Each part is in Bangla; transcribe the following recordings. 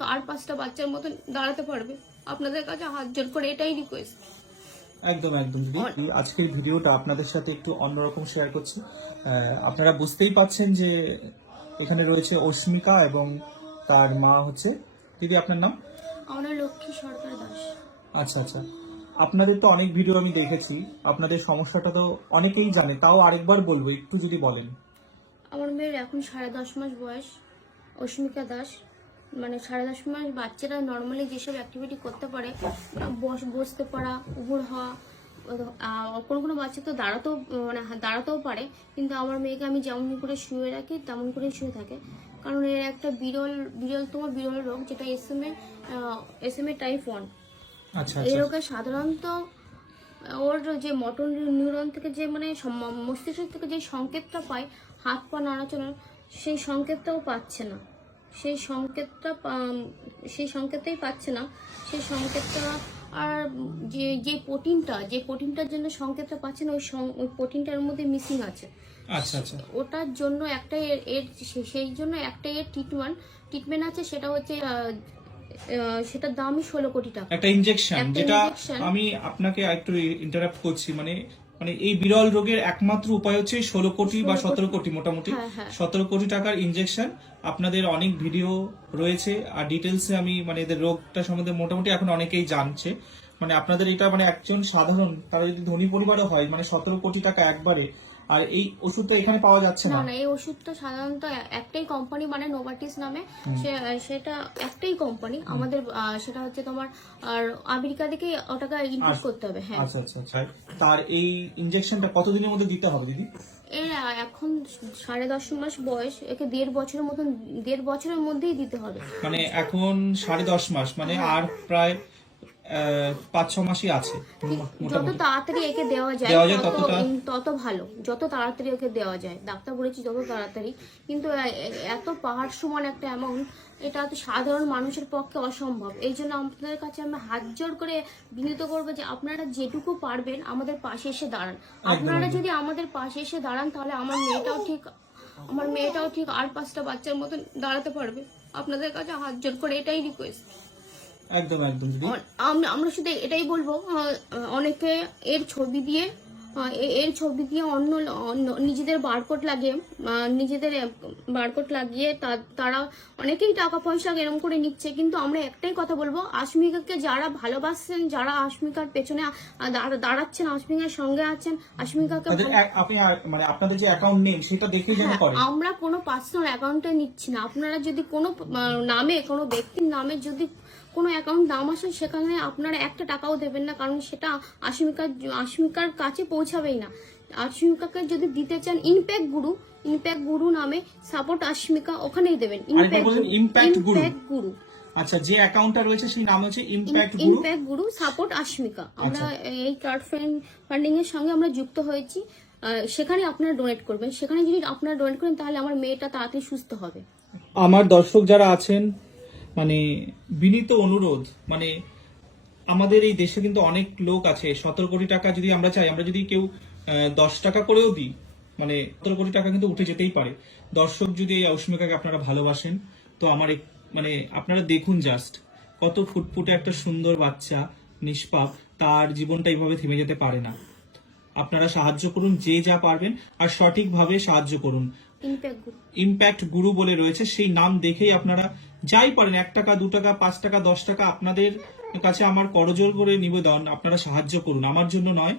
ঠিক আর 5টা বাচ্চার মতন দাঁড়াতে পারবে। আপনাদের কাছে হাত জোর করে এটাই রিকোয়েস্ট। একদম একদম দিদি, আজকের ভিডিওটা আপনাদের সাথে একটু অন্যরকম শেয়ার করছি। আপনারা বুঝতেই পাচ্ছেন যে এখানে রয়েছে অস্মিকা এবং তার মা হচ্ছে, দিদি আপনার নাম? আমার লক্ষ্মী সরকার দাস। আচ্ছা আচ্ছা, আপনাদের তো অনেক ভিডিও আমি দেখেছি, আপনাদের সমস্যাটা তো অনেকেই জানে, তাও আরেকবার বলবো, একটু যদি বলেন। আমার মেয়ের এখন 10.5 মাস বয়স, অস্মিকা দাস। মানে 10.5 মাস বাচ্চারা নর্মালি যেসব অ্যাক্টিভিটি করতে পারে, বসতে পারা, উবুড় হওয়া, কোনো কোনো বাচ্চা তো দাঁড়াতেও পারে, কিন্তু আমার মেয়েকে আমি যেমন করে শুয়ে রাখি তেমন করেই শুয়ে থাকে। কারণ এর একটা বিরল রোগ, যেটা SMA টাইপ 1। আচ্ছা এই আচ্ছা রোগে সাধারণত ওর যে মোটর নিউরন থেকে যে মস্তিষ্ক থেকে যে সংকেতটা পায়, হাত পা নাড়াচাড়ার, সেই সংকেতটাও পাচ্ছে না। সেই সংকেতটাই পাচ্ছে না। সেই সংকেতটা আর যে প্রোটিনটার জন্য সংকেতটা পাচ্ছে না, ওই প্রোটিনটার মধ্যে মিসিং আছে। আচ্ছা আচ্ছা, ওটার জন্য সেই জন্য একটাই ট্রিটমেন্ট আছে, সেটা হচ্ছে সেটার দামই 16 কোটি টাকা। একটা ইনজেকশন, যেটা আমি আপনাকে একটু ইন্টারাপ্ট করছি, মানে এই বিরল রোগের একমাত্র উপায় হচ্ছে 16 কোটি বা 17 কোটি, মোটামুটি 17 কোটি টাকার ইনজেকশন। আপনাদের অনেক ভিডিও রয়েছে, আর ডিটেলসে আমি এদের রোগটা সম্বন্ধে মোটামুটি এখন অনেকেই জানছে। আপনাদের এটা একজন সাধারণ, তারা যদি ধনী পরিবারও হয়, 17 কোটি টাকা একবারে। আর এই ওষুধটা এখানে পাওয়া যাচ্ছে না। না, এই ওষুধটা সাধারণত একটাই কোম্পানি, নোভার্টিস নামে, সেটা একটাই কোম্পানি আমাদের। সেটা হচ্ছে তোমার আর আমেরিকা থেকে ওটাকে ইম্পোর্ট করতে হবে। হ্যাঁ। আচ্ছা আচ্ছা আচ্ছা, তার এই ইনজেকশনটা কতদিনের মধ্যে দিতে হবে দিদি? এর এখন 10.5 মাস বয়স, একে 1.5 বছরের মধ্যেই দিতে হবে। এখন 10.5 মাস, আর প্রায় 5-6 মাসই আছে। যত তাড়াতাড়ি একে দেওয়া যায় তত ভালো। যত তাড়াতাড়ি ওকে দেওয়া যায়, ডাক্তার বলেছি যত তাড়াতাড়ি। কিন্তু এত পাহাড় সমান একটা অ্যামাউন্ট, এটা তো সাধারণ মানুষের পক্ষে অসম্ভব। এই জন্য আপনাদের কাছে আমি হাত জোর করে বিনীত করবো যে আপনারা যেটুকু পারবেন আমাদের পাশে এসে দাঁড়ান। আপনারা যদি আমাদের পাশে এসে দাঁড়ান, তাহলে আমার মেয়েটাও ঠিক আর 5টা বাচ্চার মতন দাঁড়াতে পারবে। আপনাদের কাছে হাত জোর করে এটাই রিকোয়েস্ট। একদম একদম। আমরা শুধু এটাই বলবো, অনেকে এর ছবি দিয়ে অন্য নিজেদের বারকোড লাগিয়ে তারা অনেকেই টাকা পয়সা এরকম করে নিচ্ছে। কিন্তু আমরা একটাই কথা বলবো, আশমিকাকে যারা ভালোবাসছেন, যারা আশমিকার পেছনে দাঁড়াচ্ছেন, আশমিকার সঙ্গে আছেন, আশমিকাকে আপনাদের যে অ্যাকাউন্ট নেম সেটা দেখেই যেন করেন। আমরা কোনো পার্সোনাল অ্যাকাউন্টে নিচ্ছি না। আপনারা যদি কোনো কোনো ব্যক্তির নামে যদি কোনো অ্যাকাউন্ট নাম আসে, সেখানে আপনারা একটা টাকাও দেবেন না, কারণ সেটা আশমিকার কাছে পৌঁছাবেই না। আশমিকাকে যদি দিতে চান ইম্প্যাক্ট গুরু নামে সাপোর্ট আশমিকা, ওখানেই দেবেন। ইম্প্যাক্ট গুরু। আচ্ছা, যে অ্যাকাউন্টটা রয়েছে সেই নাম হচ্ছে ইম্প্যাক্ট গুরু সাপোর্ট আশমিকা। আমরা এই ক্রাউড ফান্ডিং এর সঙ্গে আমরা যুক্ত হয়েছি। সেখানে আপনারা ডোনেট করবেন। সেখানে যদি আপনারা ডোনেট করেন, তাহলে আমার মেয়েটা তাড়াতাড়ি সুস্থ হবে। আমার দর্শক যারা আছেন, বিনীত অনুরোধ, আমাদের এই দেশে কিন্তু অনেক লোক আছে। 17 কোটি টাকা যদি আমরা চাই, আমরা যদি কেউ 10 টাকা করেও দিই, 17 কোটি টাকা কিন্তু উঠে যেতেই পারে। দর্শক যদি এই অস্মিকাকে আপনারা ভালোবাসেন, তো আপনারা দেখুন, জাস্ট কত ফুটফুটে একটা সুন্দর বাচ্চা, নিষ্পাপ, তার জীবনটা এইভাবে থেমে যেতে পারে না। আপনারা সাহায্য করুন যে যা পারবেন, আর সঠিকভাবে সাহায্য করুন। ইম্প্যাক্ট গুরু বলে রয়েছে, সেই নাম দেখেই আপনারা যাই পারেন, 1 টাকা, 2 টাকা, 5 টাকা, 10 টাকা, আপনাদের কাছে আমার করজোর করে নিবেদন, আপনারা সাহায্য করুন। আমার জন্য নয়,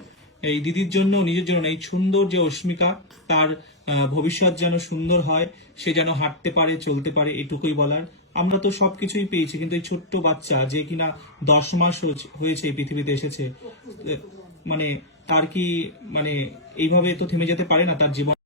এই দিদির জন্য, নিজের জন্য। এই সুন্দর যে অস্মিকা, তার ভবিষ্যৎ যেন সুন্দর হয়, সে যেন হাঁটতে পারে, চলতে পারে, এটুকুই বলার। আমরা তো সবকিছুই পেয়েছি, কিন্তু এই ছোট্ট বাচ্চা যে কিনা 10 মাস হয়েছে এই পৃথিবীতে এসেছে, তার কি এইভাবে তো থেমে যেতে পারে না তার জীবন।